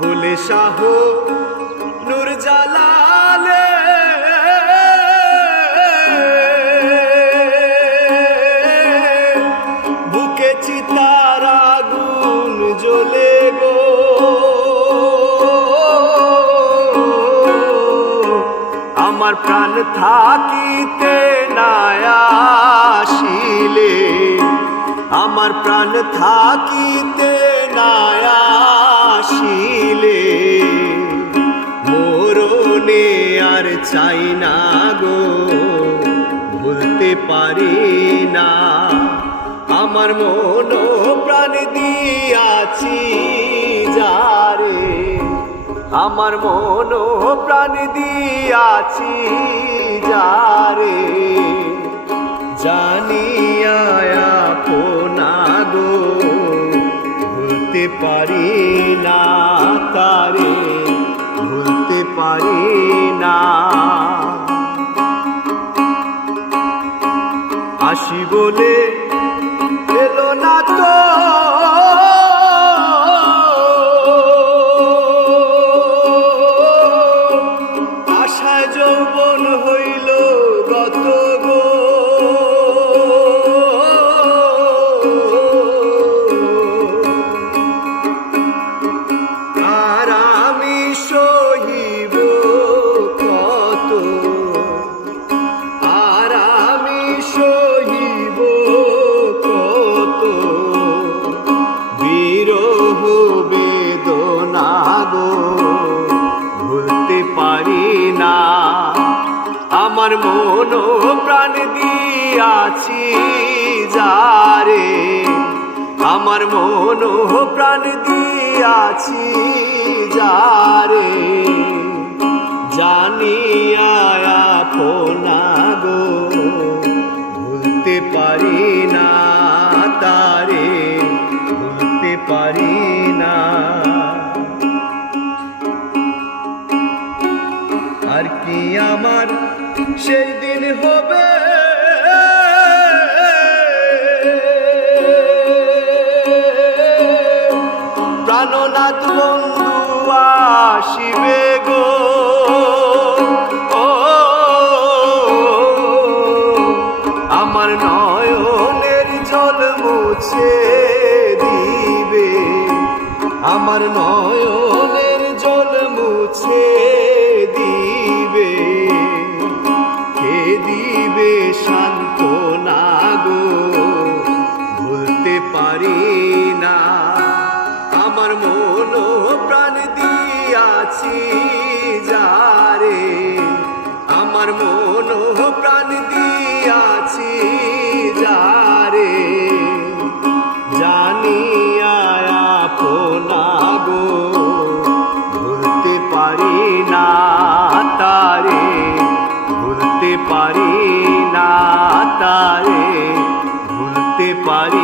বলে শাহ নূরজালালে বুকে চিতার আগুন জ্বলে গো, আমার প্রাণ থাকিতে না আসিলে, আমার প্রাণ থাকিতে না আসিলে, মরণে আর চাই না গো, ভুলতে পারি না। আমার মন প্রাণ দিয়াছি যারে, আমার মন প্রাণ দিয়াছি যারে, জানিয়া আপনা গো, ভুলতে পারি না তারে, ভুলতে পারি না। আসি বলে এলো না তো, আশায় যৌবন হইল গত গো, আর আমি সহিব কত, আর আমি সহিব কত, বিরহ বেদনা গো, ভুলতে পারি না। আমার মন প্রাণ দিয়াছি যারে, আমার মন প্রাণ দিয়াছি যারে, জানিয়া আপনা গো, ভুলতে পারি না তারে, ভুলতে পারি না। আর কি আমার সেই দিন হবে, প্রাণনাথ বন্ধু আসিবে গো, আমার নয়নের জল মুছে দিবে, আমার নয়নের জল মুছে দিবে, কে দিবে সান্ত্বনা গো, ভুলতে পারি না। আমার মন প্রাণ দিয়াছি যারে, আমার মন প্রাণ দিয়াছি যারে, জানিয়া আপনা গো, ভুলতে পারি না তারে, ভুলতে পারি না তারে, ভুলতে পারি